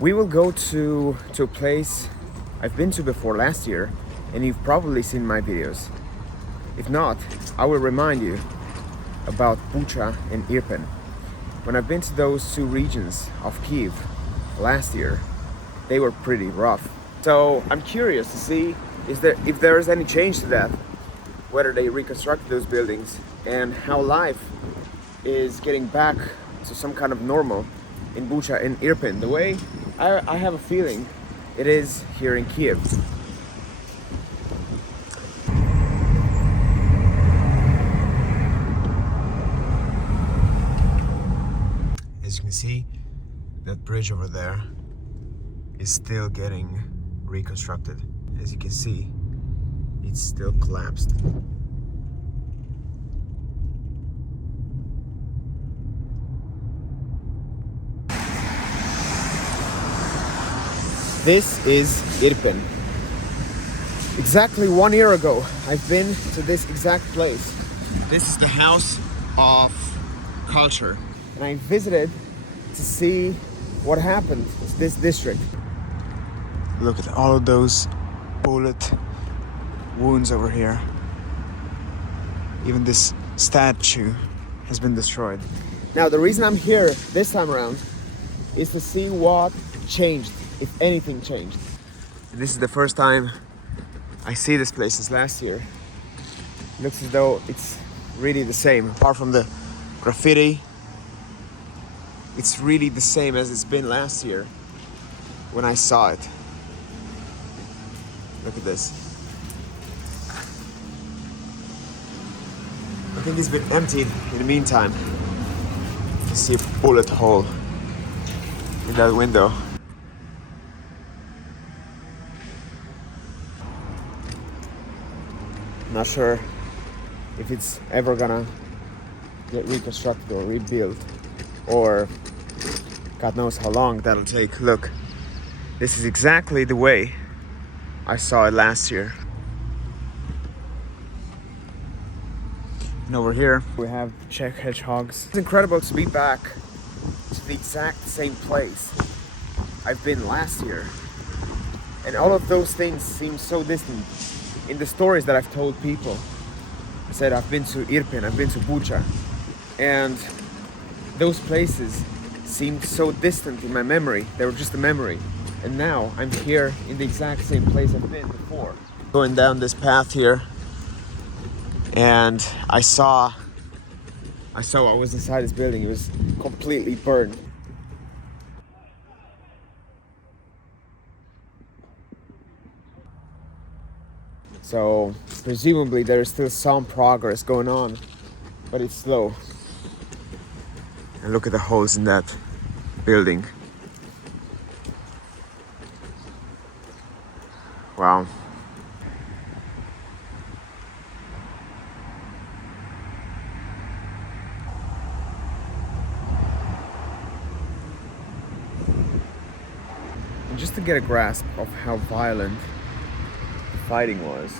We will go to a place I've been to before last year, and you've probably seen my videos. If not, I will remind you about Bucha and Irpin. When I've been to those two regions of Kiev last year, they were pretty rough. So I'm curious to see if there is any change to that, whether they reconstructed those buildings and how life is getting back to some kind of normal in Bucha and Irpin, the way I have a feeling it is here in Kiev. As you can see, that bridge over there is still getting reconstructed. As you can see, it's still collapsed. This is Irpin. Exactly 1 year ago, I've been to this exact place. This is the House of Culture. And I visited to see what happened to this district. Look at all of those bullet wounds over here. Even this statue has been destroyed. Now, the reason I'm here this time around is to see what changed, if anything changed. This is the first time I see this place since last year. It looks as though it's really the same, apart from the graffiti. It's really the same as it's been last year when I saw it. Look at this. I think it's been emptied in the meantime. You see a bullet hole in that window. Not sure if it's ever gonna get reconstructed or rebuilt, or God knows how long that'll take. Look, this is exactly the way I saw it last year. And over here we have Czech hedgehogs. It's incredible to be back to the exact same place I've been last year. And all of those things seem so distant. In the stories that I've told people, I said I've been to Irpin, I've been to Bucha, and those places seemed so distant in my memory. They were just a memory. And now I'm here in the exact same place I've been before. Going down this path here, and I saw what was inside this building. It was completely burned. So presumably there is still some progress going on, but it's slow. And look at the holes in that building. Wow. And just to get a grasp of how violent the fighting was,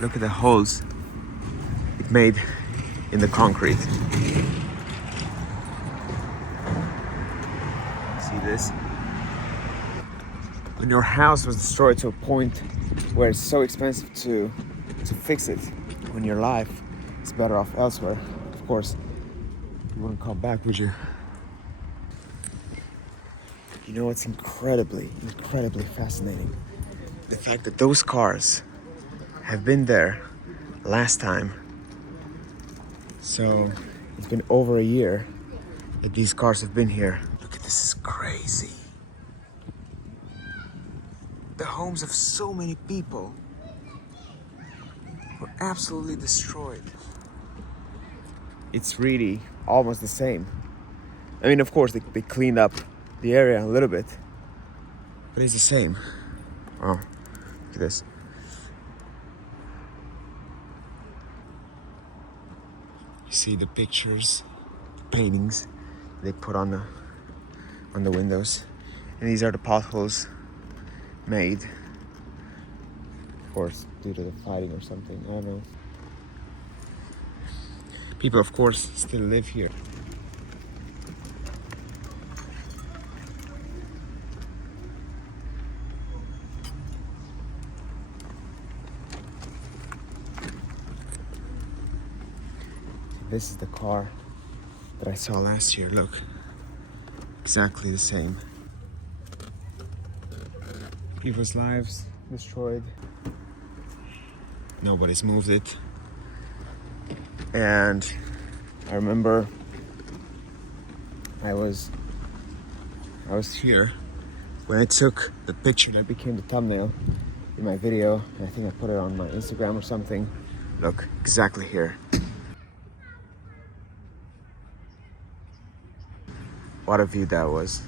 look at the holes it made in the concrete. See this? When your house was destroyed to a point where it's so expensive to fix it, when your life is better off elsewhere, of course, you wouldn't come back, would you? You know what's incredibly fascinating? The fact that those cars have been there last time. So it's been over a year that these cars have been here. Look at this, is crazy. The homes of so many people were absolutely destroyed. It's really almost the same. I mean, of course, they cleaned up the area a little bit, but it's the same. Oh, look at this. You see the pictures, paintings they put on the windows, and these are the potholes made, of course, due to the fighting or something. I don't know. People, of course, still live here. This is the car that I saw last year. Look, exactly the same. People's lives destroyed. Nobody's moved it. And I remember I was here when I took the picture that became the thumbnail in my video. I think I put it on my Instagram or something. Look, exactly here. What a view that was.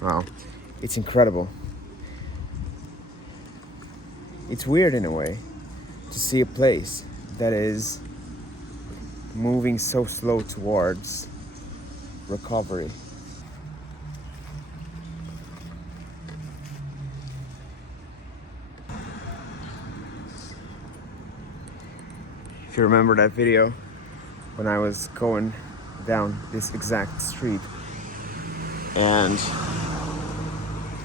Wow, it's incredible. It's weird in a way to see a place that is moving so slow towards recovery. If you remember that video when I was going down this exact street and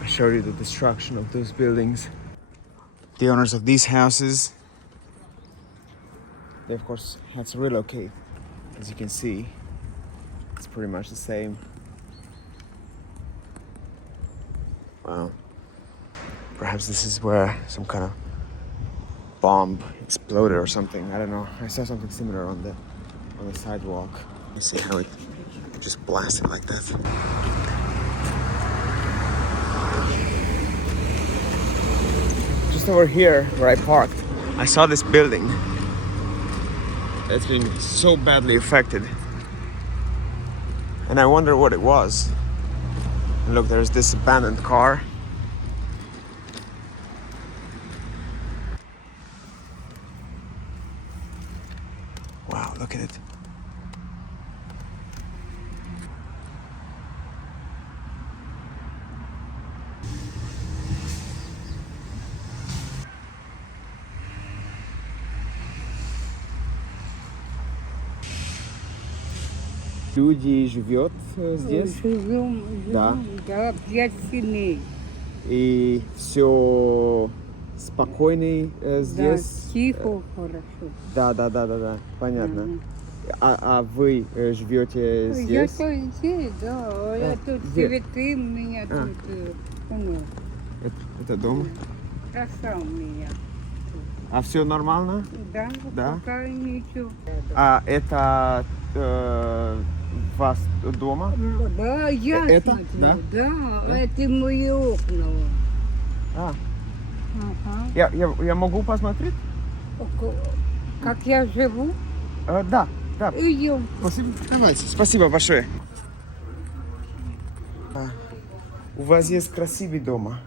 I showed you the destruction of those buildings. The owners of these houses, they of course had to relocate. As you can see, it's pretty much the same. Wow. Perhaps this is where some kind of bomb exploded or something. I don't know. I saw something similar on the sidewalk. You see how it just blasted like that. Just over here where I parked, I saw this building that's been so badly affected. And I wonder what it was. And look, there's this abandoned car. Wow, look at it. Люди живет здесь? Живем, Да. да, 5 семей. И все спокойный здесь? Да, тихо, хорошо. Да, понятно. А вы живете здесь? Я тоже здесь, да. Я тут где? цветы у меня тут. Ну, Это дом? краса у меня. А все нормально? Да, Да? пока ничего. А это вас дома? Да, я Это? смотрю. Да? Да, это мои окна. А, Ага. я могу посмотреть? Как я живу? Да. Идем. Спасибо. Давайте. Спасибо большое. У вас есть красивый дома.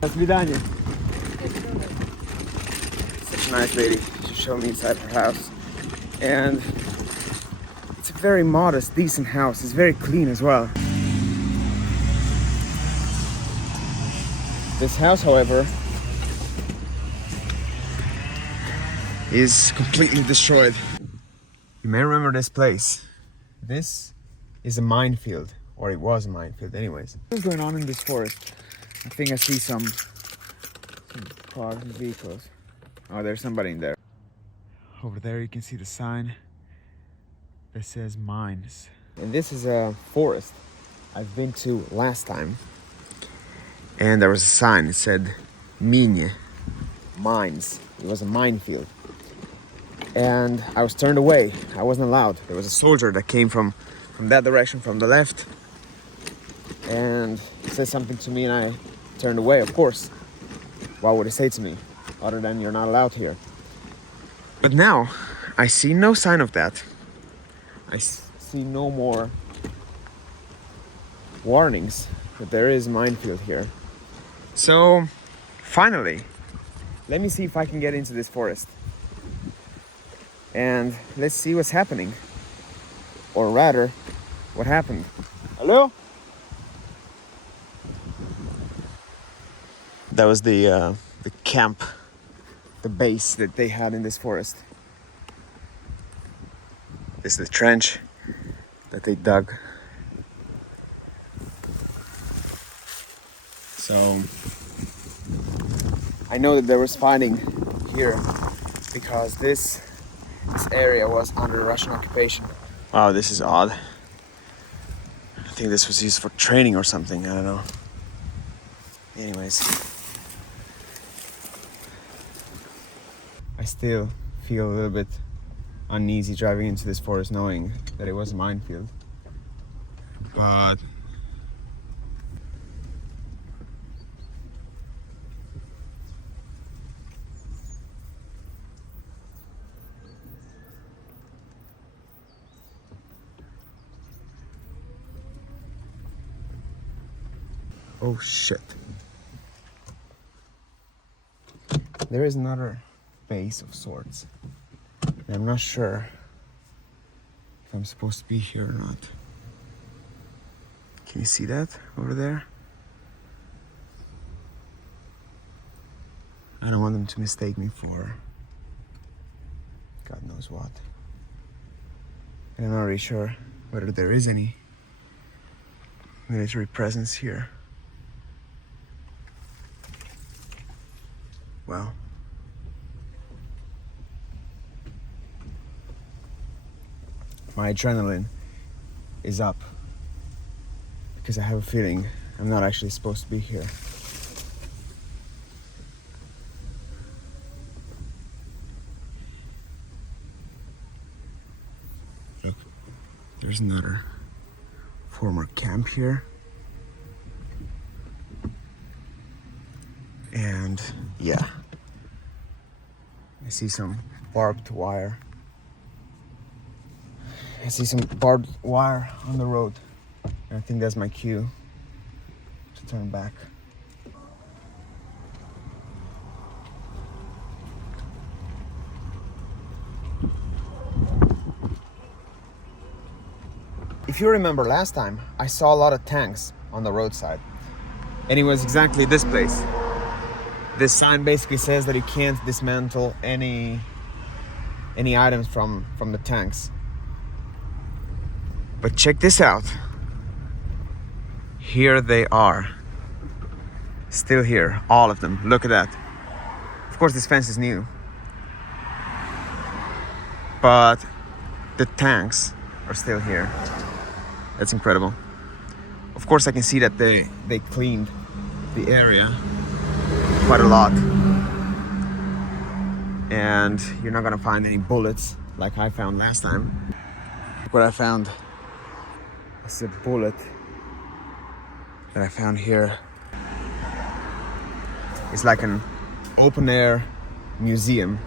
До свидания. Such a nice lady. She showed me inside her house. And it's a very modest, decent house. It's very clean as well. This house, however, is completely destroyed. You may remember this place. This is a minefield, or it was a minefield anyways. What's going on in this forest? I think I see some cars and vehicles. Oh, there's somebody in there. Over there you can see the sign that says mines. And this is a forest I've been to last time. And there was a sign, it said Mine, mines. It was a minefield. And I was turned away. I wasn't allowed. There was a soldier that came from that direction, from the left. And he said something to me and I turned away, of course. What would he say to me? Other than you're not allowed here. But now, I see no sign of that. I see no more warnings that there is minefield here. So, finally, let me see if I can get into this forest. And let's see what's happening. Or rather, what happened. Hello? That was the camp, the base that they had in this forest. This is the trench that they dug. So I know that there was fighting here because this area was under Russian occupation. Wow, this is odd. I think this was used for training or something, I don't know. Anyways. I still feel a little bit uneasy driving into this forest knowing that it was a minefield. But oh shit. There is another base of sorts. And I'm not sure if I'm supposed to be here or not. Can you see that over there? I don't want them to mistake me for God knows what. And I'm not really sure whether there is any military presence here. Well, my adrenaline is up because I have a feeling I'm not actually supposed to be here. Look, there's another former camp here. And yeah, I see some barbed wire. I see some barbed wire on the road. And I think that's my cue to turn back. If you remember last time, I saw a lot of tanks on the roadside. And it was exactly this place. This sign basically says that you can't dismantle any items from the tanks. But check this out. Here they are. Still here, all of them. Look at that. Of course, this fence is new. But the tanks are still here. That's incredible. Of course, I can see that they cleaned the area quite a lot. And you're not gonna find any bullets like I found last time. What I found is a bullet that I found here. It's like an open air museum